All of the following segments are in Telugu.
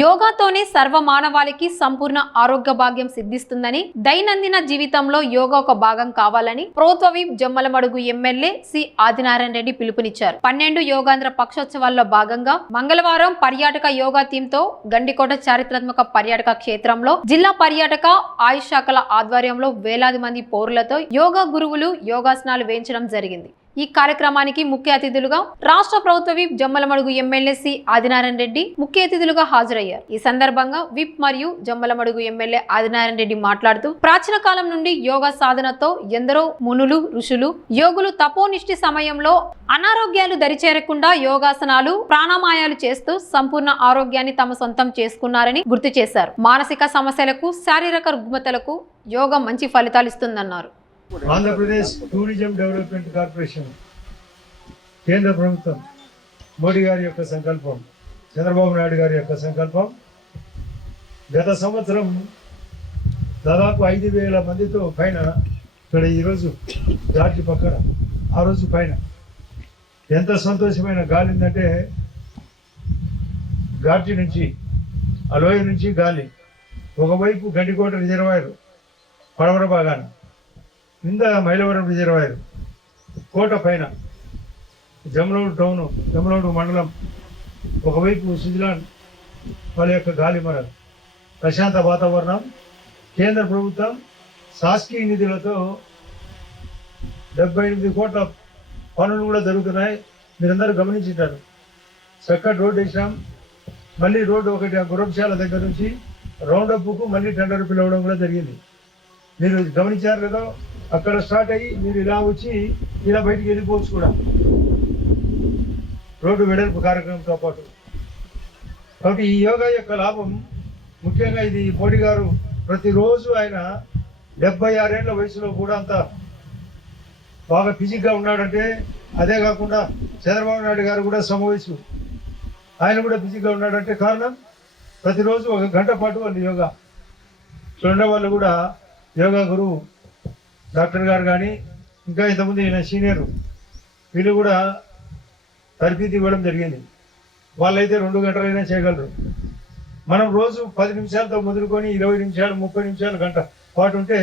యోగాతోనే సర్వ మానవాళికి సంపూర్ణ ఆరోగ్య భాగ్యం సిద్ధిస్తుందని, దైనందిన జీవితంలో యోగా ఒక భాగం కావాలని ప్రభుత్వ whip Jammalamadugu MLA C Adinarayana Reddy పిలుపునిచ్చారు. 12 యోగాంధ్ర పక్షోత్సవాల్లో భాగంగా మంగళవారం పర్యాటక యోగా థీమ్ తో గండికోట చారిత్రాత్మక పర్యాటక క్షేత్రంలో జిల్లా పర్యాటక ఆయుష్ శాఖల ఆధ్వర్యంలో వేలాది మంది పౌరులతో యోగా గురువులు యోగాసనాలు వేయించడం జరిగింది. ఈ కార్యక్రమానికి ముఖ్య అతిథులుగా రాష్ట్ర ప్రభుత్వ whip Jammalamadugu MLA C Adinarayana Reddy ముఖ్య అతిథులుగా హాజరయ్యారు. ఈ సందర్భంగా విప్ మరియు జమ్మలమడుగు ఎమ్మెల్యే ఆదినారాయణ రెడ్డి మాట్లాడుతూ, ప్రాచీన కాలం నుండి యోగా సాధనతో ఎందరో మునులు, ఋషులు, యోగులు తపోనిష్టి సమయంలో అనారోగ్యాలు దరిచేరకుండా యోగాసనాలు, ప్రాణాయామాలు చేస్తూ సంపూర్ణ ఆరోగ్యాన్ని తమ సొంతం చేసుకున్నారని గుర్తు చేశారు. మానసిక సమస్యలకు, శారీరక రుగ్మతలకు యోగా మంచి ఫలితాలు ఇస్తుందన్నారు. ఆంధ్రప్రదేశ్ టూరిజం డెవలప్మెంట్ కార్పొరేషన్ కేంద్ర ప్రభుత్వం మోడీ గారి యొక్క సంకల్పం, చంద్రబాబు నాయుడు గారి యొక్క సంకల్పం. గత సంవత్సరం దాదాపు 5,000 మందితో పైన ఇక్కడ ఈరోజు జార్జి పక్కన ఆ రోజు పైన ఎంత సంతోషమైన గాలి ఉందంటే, గార్జి నుంచి ఆ లోయ నుంచి గాలి ఒకవైపు గండికోట రిజర్వాయర్ పడమర భాగాన, కింద మైలవరం రిజర్వాయర్, కోట పైన జమలమడుగు టౌన్, జమలమడుగు మండలం, ఒకవైపు స్విట్జర్లాండ్ వాళ్ళ యొక్క గాలిమర ప్రశాంత వాతావరణం. కేంద్ర ప్రభుత్వం శాసకీయ నిధులతో 78 కోట్ల పనులు కూడా జరుగుతున్నాయి. మీరందరూ గమనించారు. చక్కటి రోడ్డు వేసాం. మళ్ళీ రోడ్డు ఒకటి ఆ గుర్రంశాల దగ్గర నుంచి రౌండప్కు మళ్ళీ టెండర్ పిలవడం కూడా జరిగింది. మీరు గమనించారు కదా, అక్కడ స్టార్ట్ అయ్యి మీరు ఇలా వచ్చి ఇలా బయటికి వెళ్ళిపోవచ్చు కూడా, రోడ్డు వెడల్పు కార్యక్రమంతో పాటు. కాబట్టి ఈ యోగా యొక్క లాభం ముఖ్యంగా ఇది మోడీ గారు ప్రతిరోజు ఆయన 76 ఏళ్ల వయసులో కూడా అంత బాగా ఫిజిక్గా ఉన్నాడంటే, అదే కాకుండా చంద్రబాబు నాయుడు గారు కూడా సమ వయసు, ఆయన కూడా ఫిజిక్గా ఉన్నాడంటే కారణం ప్రతిరోజు 1 గంట పాటు వాళ్ళు యోగా. రెండో వాళ్ళు కూడా యోగా గురువు డాక్టర్ గారు కానీ ఇంకా ఇంతకుముందు ఈయన సీనియర్ వీళ్ళు కూడా తరబీతి ఇవ్వడం జరిగింది. వాళ్ళైతే 2 గంటలైనా చేయగలరు. మనం రోజు 10 నిమిషాలతో మొదలుకొని 20 నిమిషాలు, 30 నిమిషాలు, గంట పాటు ఉంటే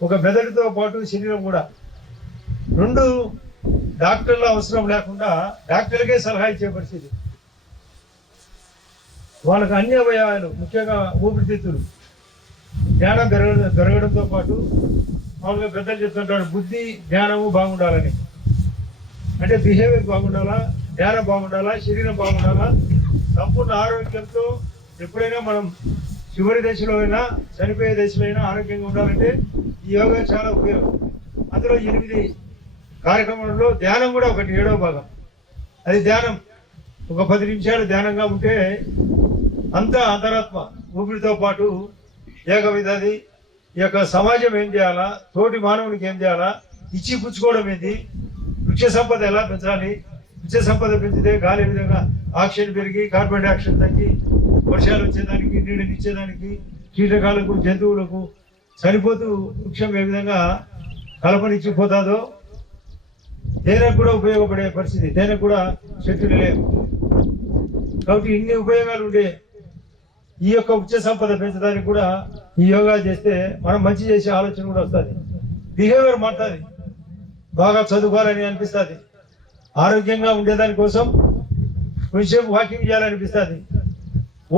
ఒక మెదడుతో పాటు శరీరం కూడా 2 డాక్టర్ల అవసరం లేకుండా డాక్టర్లకే సలహా ఇచ్చే పరిస్థితి. వాళ్ళకి అన్ని అవయవాలు, ముఖ్యంగా ఊపిరితిత్తులు, జ్ఞానం పెరగడంతో పాటు మామూలుగా పెద్దలు చెప్తుంటాడు బుద్ధి జ్ఞానము బాగుండాలని. అంటే బిహేవియర్ బాగుండాలా, జ్ఞానం బాగుండాలా, శరీరం బాగుండాలా. సంపూర్ణ ఆరోగ్యంతో ఎప్పుడైనా మనం చివరి దశలో అయినా చనిపోయే దశలో అయినా ఆరోగ్యంగా ఉండాలంటే ఈ యోగా చాలా ఉపయోగం. అందులో 8 కార్యక్రమంలో ధ్యానం కూడా ఒకటి 7వ భాగం. అది ధ్యానం ఒక 10 నిమిషాలు ధ్యానంగా ఉంటే అంతా అంతరాత్మ ఊపిరితో పాటు ఏక విధాది ఈ యొక్క సమాజం ఏం చేయాలా, తోటి మానవునికి ఏం చేయాలా, ఇచ్చి పుచ్చుకోవడం ఏంటి, వృక్ష సంపద ఎలా పెంచాలి, వృక్ష సంపద పెంచితే గాలి విధంగా ఆక్సిజన్ పెరిగి కార్బన్ డైఆక్సైడ్ తగ్గి వర్షాలు వచ్చేదానికి, నీడని ఇచ్చేదానికి, కీటకాలకు, జంతువులకు చనిపోతూ వృక్షం ఏ విధంగా కలపనిచ్చిపోతుందో తేనెకు కూడా ఉపయోగపడే పరిస్థితి. తేనెకు కూడా చెట్టులు లేవు. కాబట్టి ఇన్ని ఉపయోగాలు ఉండే ఈ యొక్క వృక్ష సంపద పెంచడానికి కూడా ఈ యోగా చేస్తే మనం మంచి చేసే ఆలోచన కూడా వస్తుంది. బిహేవియర్ మారుతుంది, బాగా చదువుకోవాలని అనిపిస్తుంది, ఆరోగ్యంగా ఉండేదానికోసం కొంచెం వాకింగ్ చేయాలనిపిస్తుంది,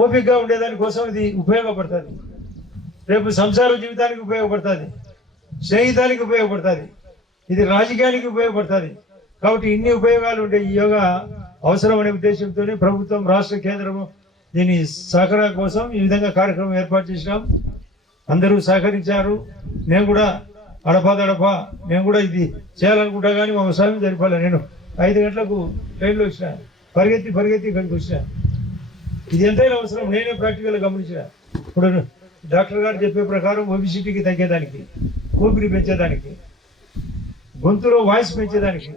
ఓపికగా ఉండేదానికోసం ఇది ఉపయోగపడుతుంది. రేపు సంసార జీవితానికి ఉపయోగపడుతుంది, స్నేహితానికి ఉపయోగపడుతుంది, ఇది రాజకీయానికి ఉపయోగపడుతుంది. కాబట్టి ఇన్ని ఉపయోగాలు ఉండే ఈ యోగా అవసరం అనే ఉద్దేశంతోనే ప్రభుత్వం, రాష్ట్ర, కేంద్రము దీని సహకారం కోసం ఈ విధంగా కార్యక్రమం ఏర్పాటు చేసినాం. అందరూ సహకరించారు. నేను కూడా అడపా నేను కూడా ఇది చేయాలనుకుంటా, కానీ మా సమయం జరిపాలి. నేను 5 గంటలకు ట్రైన్లో వచ్చిన, పరిగెత్తి ఇక్కడికి వచ్చిన. ఇది ఎంతైనా అవసరం. నేనే ప్రాక్టికల్గా గమనించిన. ఇప్పుడు డాక్టర్ గారు చెప్పే ప్రకారం ఒబిసిటీకి తగ్గేదానికి, ఊపిరి పెంచేదానికి, గొంతులో వాయిస్ పెంచేదానికి,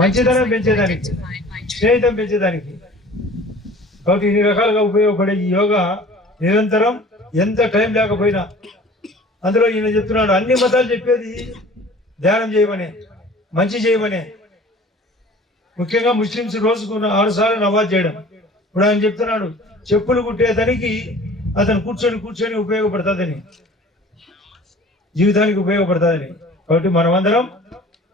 మంచిదనం పెంచేదానికి, స్నేహితం పెంచేదానికి. కాబట్టి ఇన్ని రకాలుగా ఉపయోగపడే ఈ యోగా నిరంతరం ఎంత టైం లేకపోయినా, అందులో ఈయన చెప్తున్నాడు అన్ని మతాలు చెప్పేది ధ్యానం చేయమనే, మంచి చేయమనే. ముఖ్యంగా ముస్లిమ్స్ రోజుకు 6 సార్లు నమాజ్ చేయడం. ఇప్పుడు ఆయన చెప్తున్నాడు చెప్పులు కుట్టేదానికి అతను కూర్చొని ఉపయోగపడుతుందని, జీవితానికి ఉపయోగపడుతుందని. కాబట్టి మనమందరం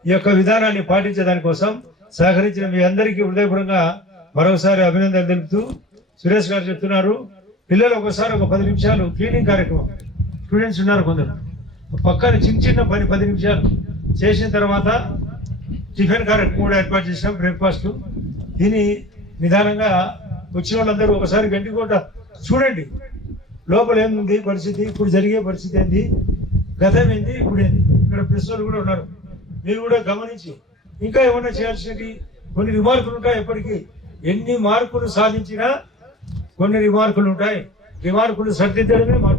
ఈ యొక్క విధానాన్ని పాటించేదాని కోసం సహకరించిన మీ అందరికీ హృదయపూర్వకంగా మరొకసారి అభినందనలు తెలుపుతూ, సురేష్ గారు చెప్తున్నారు పిల్లలు ఒకసారి ఒక 10 నిమిషాలు క్లీనింగ్ కార్యక్రమం, స్టూడెంట్స్ ఉన్నారు కొందరు, పక్కన చిన్న పని 10 నిమిషాలు చేసిన తర్వాత టిఫిన్ కార్యక్రమం కూడా ఏర్పాటు చేసినాం, బ్రేక్ఫాస్ట్. దీన్ని నిదానంగా వచ్చిన వాళ్ళందరూ ఒకసారి గంటి కూడా చూడండి లోపల ఏముంది పరిస్థితి, ఇప్పుడు జరిగే పరిస్థితి ఏంది, గతం ఏంది, ఇప్పుడు ఏంది. ఇక్కడ ప్రెస్ వాళ్ళు కూడా ఉన్నారు, మీరు కూడా గమనించి ఇంకా ఏమన్నా చేయాల్సినవి కొన్ని రిమార్కులు ఉంటాయి. ఎప్పటికీ ఎన్ని మార్కులు సాధించినా కొన్ని రిమార్కులు ఉంటాయి, రిమార్కులు సరిదిద్దడమే మార్పు.